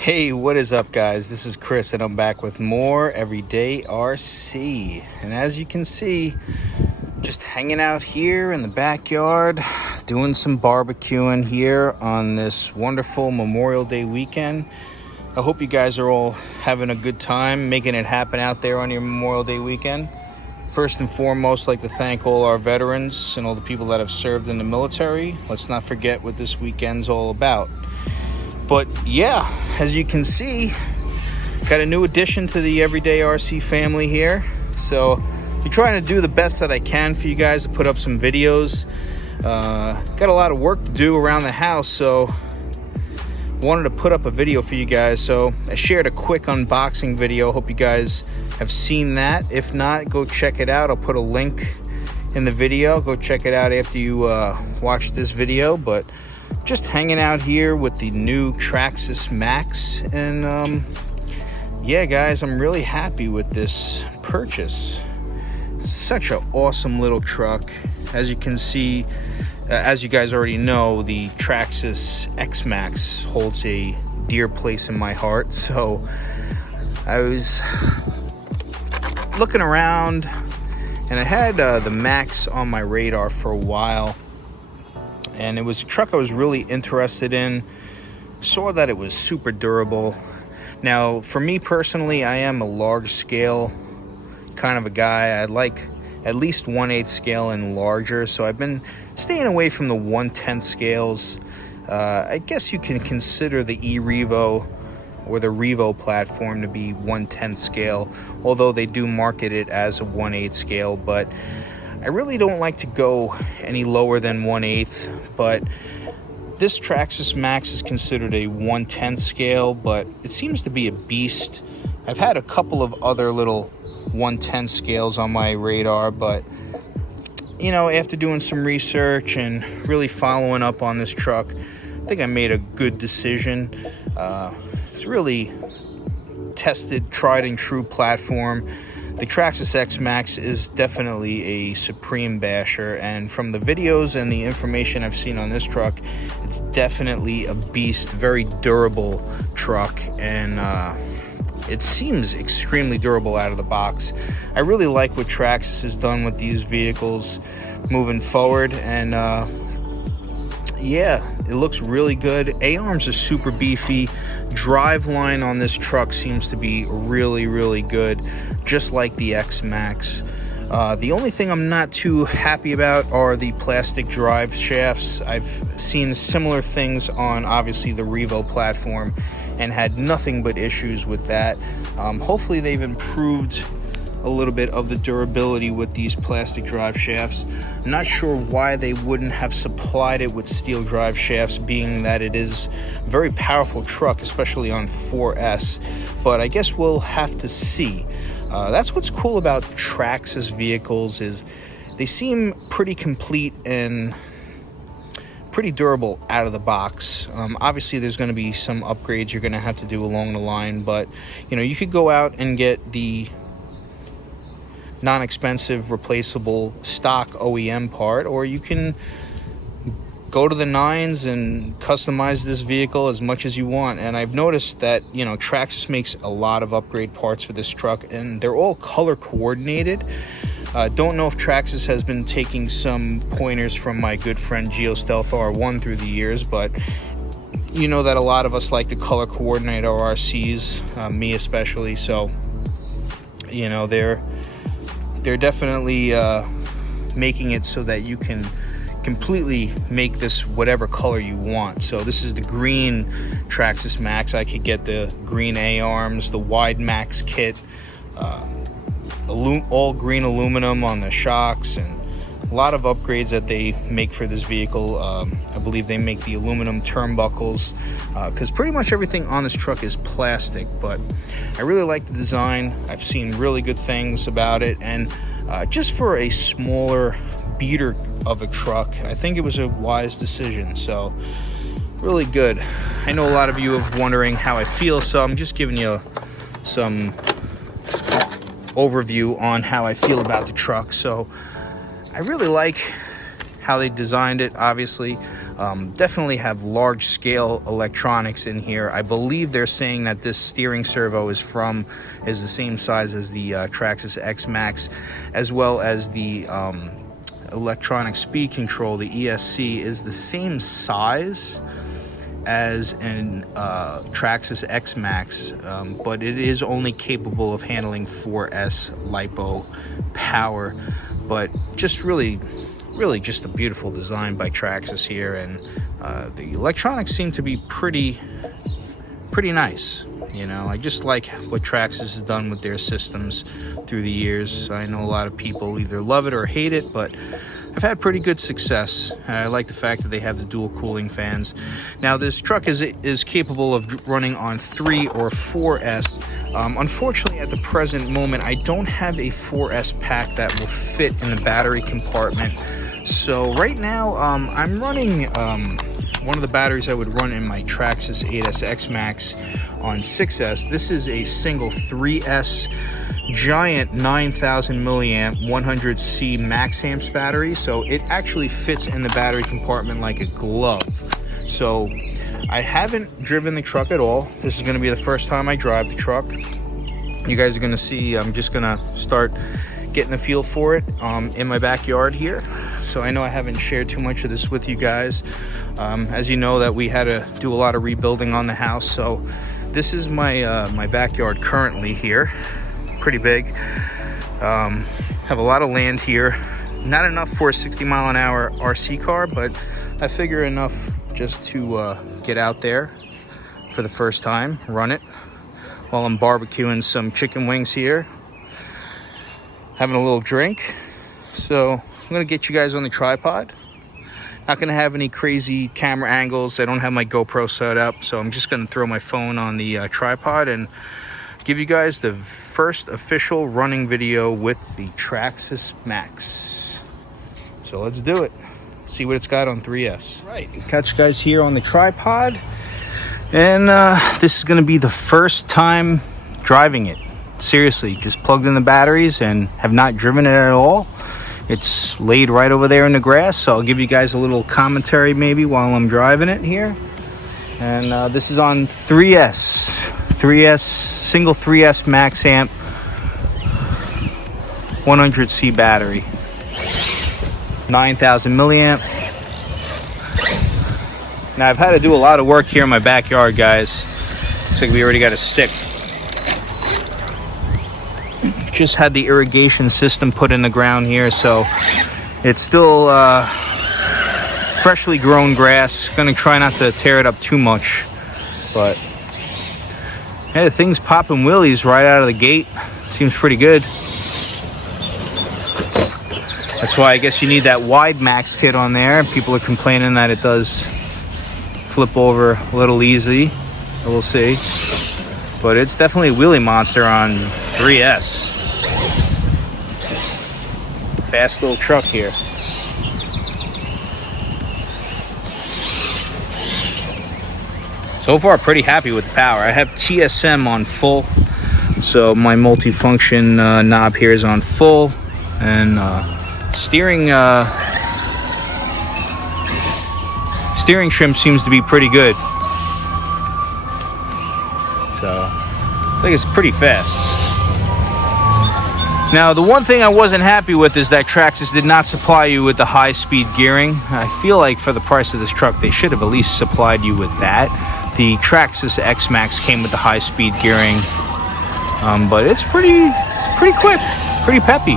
Hey, what is up, guys? This is Chris and I'm back with more Everyday RC. And as you can see, just hanging out here in the backyard, doing some barbecuing here on this wonderful Memorial Day weekend. I hope you guys are all having a good time, making it happen out there on your Memorial Day weekend. First and foremost, I'd like to thank all our veterans and all the people that have served in the military. Let's not forget what this weekend's all about. But yeah, as you can see, got a new addition to the Everyday RC family here. So I'm trying to do the best that I can for you guys to put up some videos. Got a lot of work to do around the house, so wanted to put up a video for you guys. So I shared a quick unboxing video. Hope you guys have seen that. If not, go check it out. I'll put a link in the video. Go check it out after you watch this video. But just hanging out here with the new Traxxas Maxx, and yeah, guys, I'm really happy with this purchase. Such an awesome little truck. As you can see, as you guys already know, the Traxxas X-Maxx holds a dear place in my heart. So I was looking around and I had the Max on my radar for a while, and it was a truck I was really interested in. Saw that it was super durable. Now, for me personally, I am a large scale kind of a guy. I like at least 1/8 scale and larger, so I've been staying away from the 1/10 scales. I guess you can consider the e-Revo or the Revo platform to be 1/10 scale, although they do market it as a 1/8 scale. But I really don't like to go any lower than 1/8, but this Traxxas Maxx is considered a 1/10 scale, but it seems to be a beast. I've had a couple of other little 1/10 scales on my radar, but you know, after doing some research and really following up on this truck, I think I made a good decision. It's really tested, tried and true platform. The Traxxas X-Maxx is definitely a supreme basher, and from the videos and the information I've seen on this truck, it's definitely a beast, very durable truck, and it seems extremely durable out of the box. I really like what Traxxas has done with these vehicles moving forward, and yeah, it looks really good. A-arms are super beefy. Drive line on this truck seems to be really, really good, just like the X-Maxx. The only thing I'm not too happy about are the plastic drive shafts. I've seen similar things on, obviously, the Revo platform and had nothing but issues with that. Hopefully they've improved a little bit of the durability with these plastic drive shafts. I'm not sure why they wouldn't have supplied it with steel drive shafts, being that it is a very powerful truck, especially on 4S, but I guess we'll have to see. That's what's cool about Traxxas vehicles, is they seem pretty complete and pretty durable out of the box. Obviously there's going to be some upgrades you're going to have to do along the line, but you know, you could go out and get the non-expensive replaceable stock OEM part, or you can go to the nines and customize this vehicle as much as you want. And I've noticed that, you know, Traxxas makes a lot of upgrade parts for this truck, and they're all color coordinated. Don't know if Traxxas has been taking some pointers from my good friend GeoStealth R1 through the years, but you know that a lot of us like to color coordinate our RCs, me especially. So, you know, they're definitely making it so that you can completely make this whatever color you want. So this is the green Traxxas Maxx. I could get the green A-arms, the wide Max kit, all green aluminum on the shocks, and a lot of upgrades that they make for this vehicle. I believe they make the aluminum turnbuckles, because pretty much everything on this truck is plastic, but I really like the design. I've seen really good things about it, and just for a smaller beater of a truck, I think it was a wise decision. So really good. I know a lot of you are wondering how I feel, so I'm just giving you some overview on how I feel about the truck. So I really like how they designed it, obviously. Definitely have large scale electronics in here. I believe they're saying that this steering servo is the same size as the Traxxas X Max, as well as the electronic speed control. The ESC is the same size as an Traxxas X Max, but it is only capable of handling 4S LIPO power. But just really just a beautiful design by Traxxas here, and the electronics seem to be pretty nice. You know, I just like what Traxxas has done with their systems through the years. I know a lot of people either love it or hate it, but I've had pretty good success. I like the fact that they have the dual cooling fans. Now, this truck is capable of running on 3 or 4S. Unfortunately, at the present moment, I don't have a 4S pack that will fit in the battery compartment. So right now, I'm running one of the batteries I would run in my Traxxas 8S X Max on 6S. This is a single 3S giant 9,000 milliamp 100C MAXAMPS battery, so it actually fits in the battery compartment like a glove. So I haven't driven the truck at all. This is going to be the first time I drive the truck. You guys are going to see, I'm just going to start getting the feel for it in my backyard here. So I know I haven't shared too much of this with you guys. As you know, that we had to do a lot of rebuilding on the house, so this is my my backyard currently here. Pretty big. Have a lot of land here. Not enough for a 60-mile-an-hour RC car, but I figure enough just to get out there for the first time, run it while I'm barbecuing some chicken wings here, having a little drink. So I'm gonna get you guys on the tripod. Not gonna have any crazy camera angles. I don't have my GoPro set up, so I'm just gonna throw my phone on the tripod and give you guys the first official running video with the Traxxas Max. So let's do it. See what it's got on 3S. Right, got you guys here on the tripod, and this is gonna be the first time driving it. Seriously, just plugged in the batteries and have not driven it at all. It's laid right over there in the grass, so I'll give you guys a little commentary maybe while I'm driving it here. And this is on 3S, single 3S MAXAMP 100C battery, 9,000 milliamp. Now I've had to do a lot of work here in my backyard, guys. Looks like we already got a stick. Just had the irrigation system put in the ground here, so it's still freshly grown grass. Gonna try not to tear it up too much, but yeah, the thing's popping wheelies right out of the gate. Seems pretty good. That's why I guess you need that wide max kit on there. People are complaining that it does flip over a little easy. We'll see. But it's definitely a wheelie monster on 3S. Fast little truck here. So far, pretty happy with the power. I have TSM on full, so my multifunction knob here is on full, and steering trim seems to be pretty good. So I think it's pretty fast. Now, the one thing I wasn't happy with is that Traxxas did not supply you with the high-speed gearing. I feel like for the price of this truck, they should have at least supplied you with that. The Traxxas X Max came with the high-speed gearing, but it's pretty quick, pretty peppy.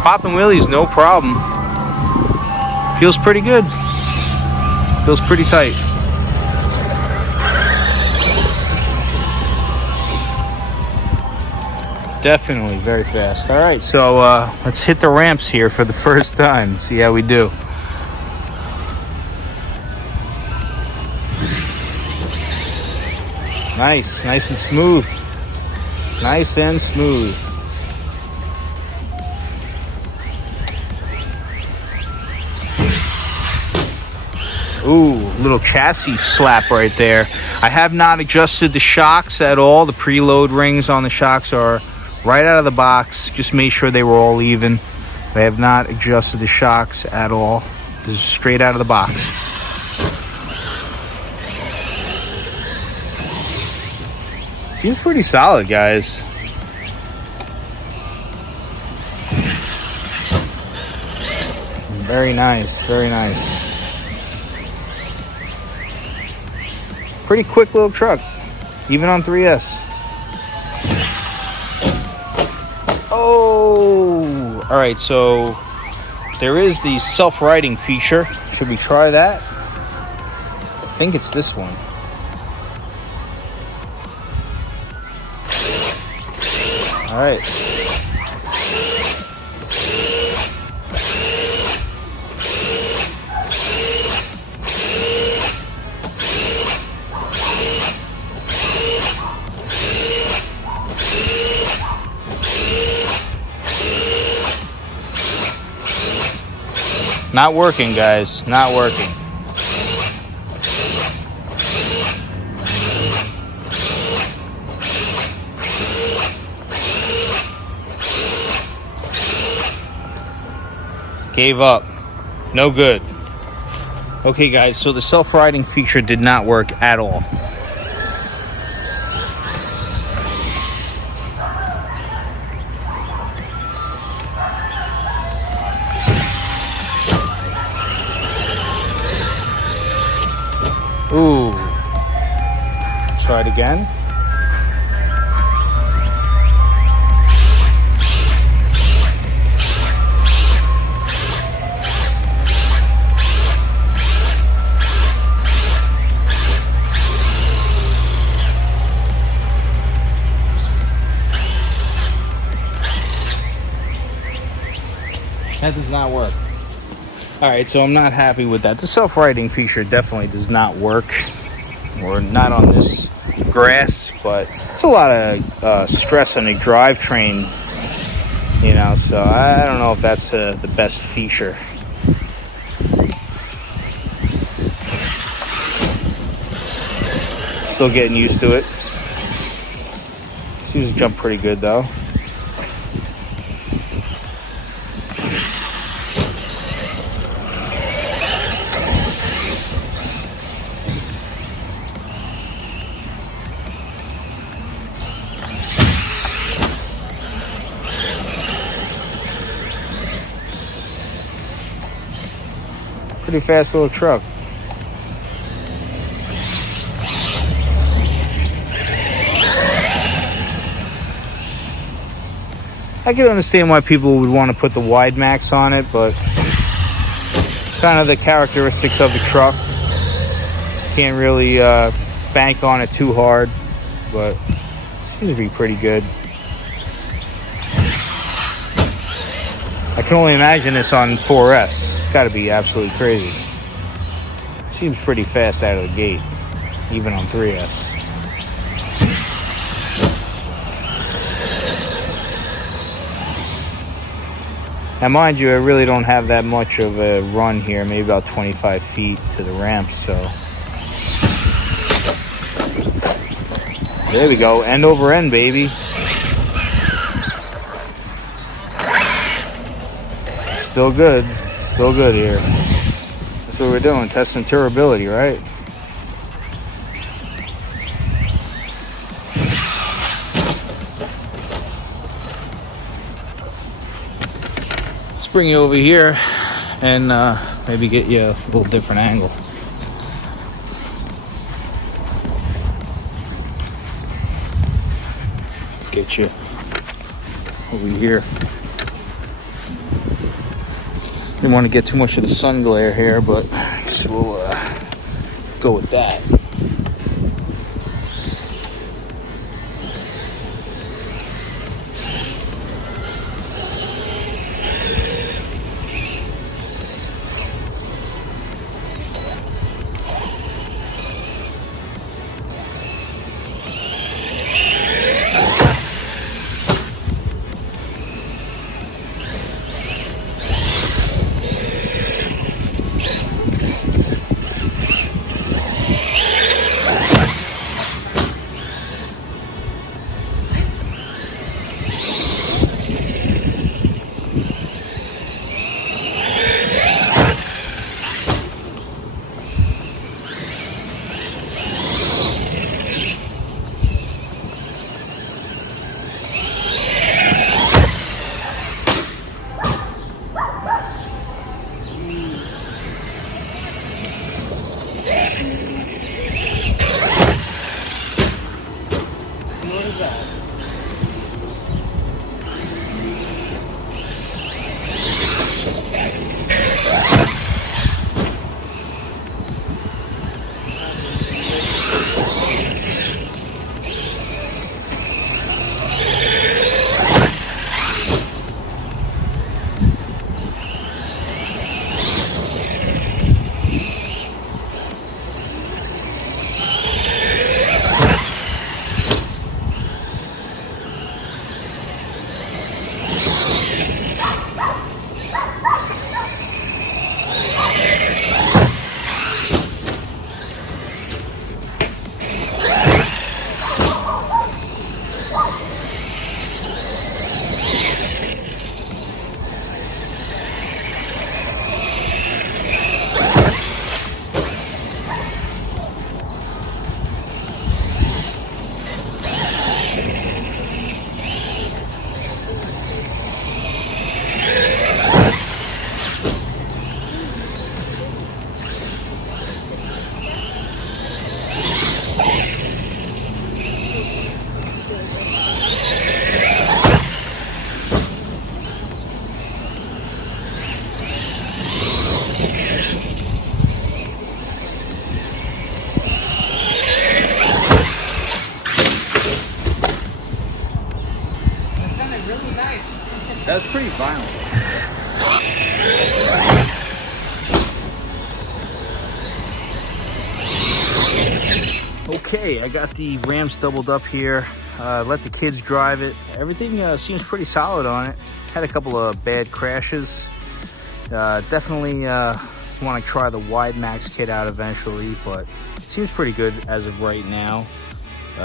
Popping wheelies, no problem. Feels pretty good. Feels pretty tight. Definitely very fast. All right, so let's hit the ramps here for the first time. See how we do. Nice and smooth. Nice and smooth. Ooh, little chassis slap right there. I have not adjusted the shocks at all. The preload rings on the shocks are right out of the box. Just made sure they were all even. I have not adjusted the shocks at all. This is straight out of the box. Seems pretty solid, guys. Very nice, very nice. Pretty quick little truck, even on 3S. Oh, all right, so there is the self-riding feature. Should we try that? I think it's this one. All right. Not working, guys. Not working. Gave up. No good. Okay, guys, so the self-riding feature did not work at all. Ooh. Try it again. That does not work. All right, so I'm not happy with that. The self-riding feature definitely does not work, or not on this grass, but it's a lot of stress on the drivetrain, you know, so I don't know if that's the best feature. Still getting used to it. Seems to jump pretty good though. Pretty fast little truck. I can understand why people would want to put the wide max on it, but kind of the characteristics of the truck. Can't really bank on it too hard, but seems to be pretty good. I can only imagine this on 4S. It's got to be absolutely crazy. Seems pretty fast out of the gate, even on 3S. Now, mind you, I really don't have that much of a run here, maybe about 25 feet to the ramp, so. There we go, end over end, baby. Still good here. That's what we're doing, testing durability, right? Let's bring you over here and maybe get you a little different angle. Get you over here. Didn't want to get too much of the sun glare here, but I guess we'll go with that. What is that? That was pretty violent. Okay, I got the ramps doubled up here. Let the kids drive it. Everything seems pretty solid on it. Had a couple of bad crashes. Definitely want to try the wide max kit out eventually, but seems pretty good as of right now.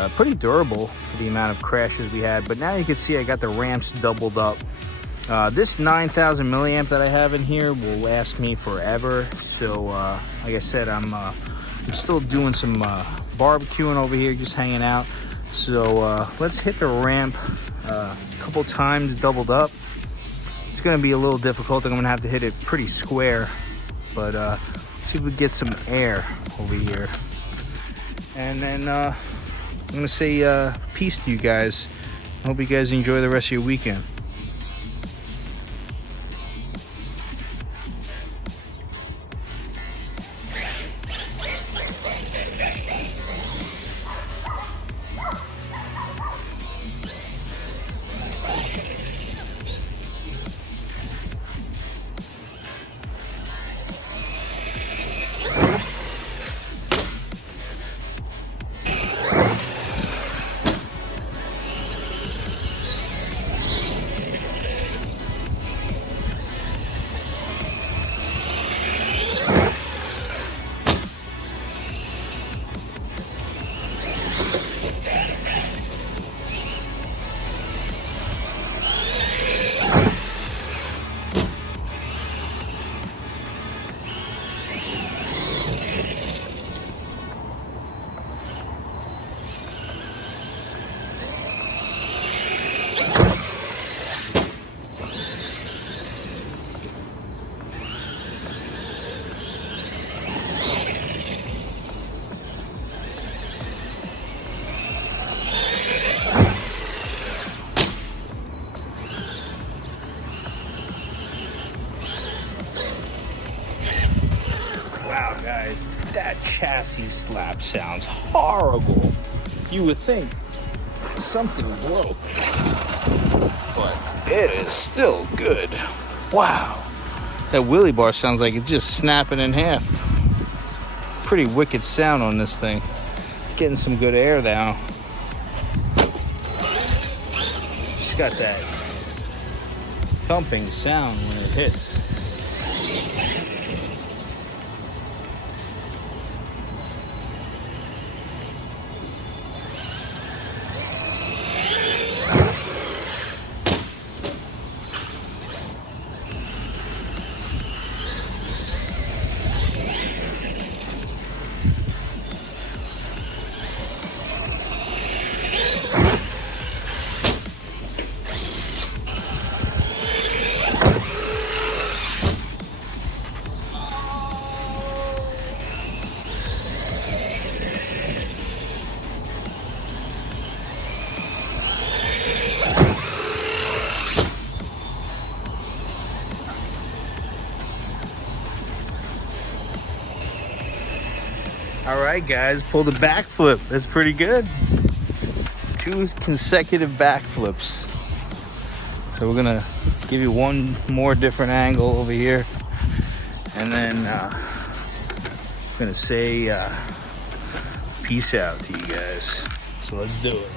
Pretty durable for the amount of crashes we had, but now you can see I got the ramps doubled up. This 9,000 milliamp that I have in here will last me forever. So like I said, I'm still doing some barbecuing over here, just hanging out. So let's hit the ramp a couple times doubled up. It's gonna be a little difficult. I'm gonna have to hit it pretty square, but see if we get some air over here. And then I'm gonna say peace to you guys. I hope you guys enjoy the rest of your weekend. Guys, that chassis slap sounds horrible. You would think something broke, but it is still good. Wow, that wheelie bar sounds like it's just snapping in half. Pretty wicked sound on this thing. Getting some good air now. Just got that thumping sound when it hits. right, guys, pulled a backflip. That's pretty good. 2 consecutive backflips. So we're gonna give you one more different angle over here, and then I'm gonna say peace out to you guys. So let's do it.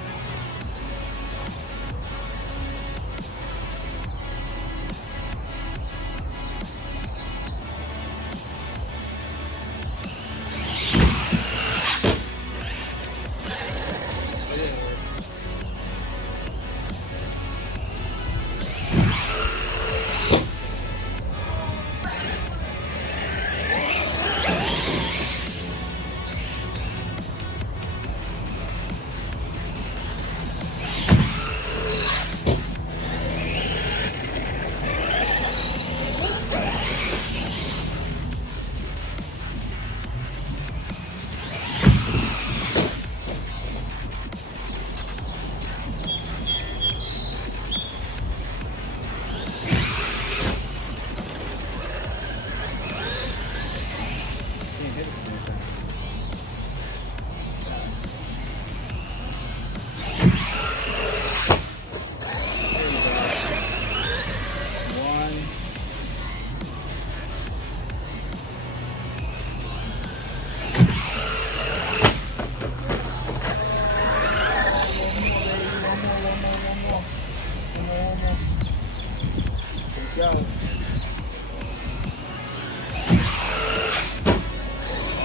Go.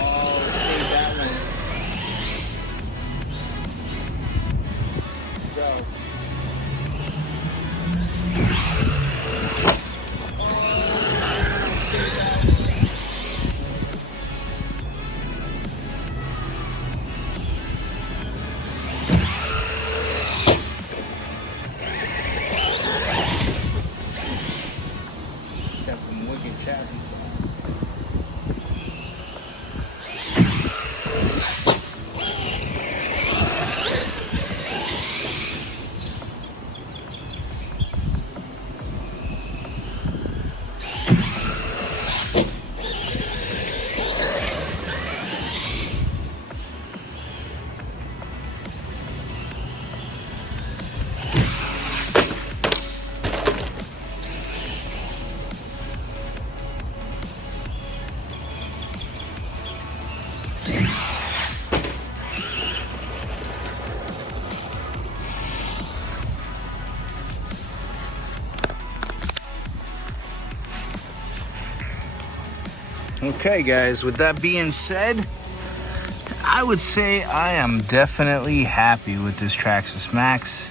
Oh, save that one. Go. Got some wicked chassis stuff. Okay, guys, with that being said, I would say I am definitely happy with this Traxxas Max.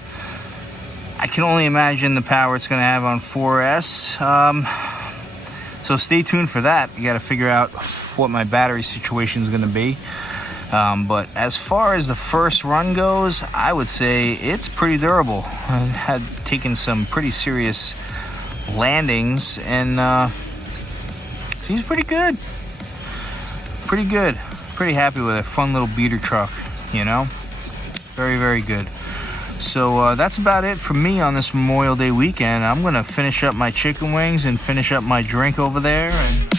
I can only imagine the power it's going to have on 4S. So stay tuned for that. You got to figure out what my battery situation is going to be. But as far as the first run goes, I would say it's pretty durable. I had taken some pretty serious landings, and seems pretty good. Pretty good. Pretty happy with it. Fun little beater truck, you know? Very, very good. So that's about it for me on this Memorial Day weekend. I'm going to finish up my chicken wings and finish up my drink over there. And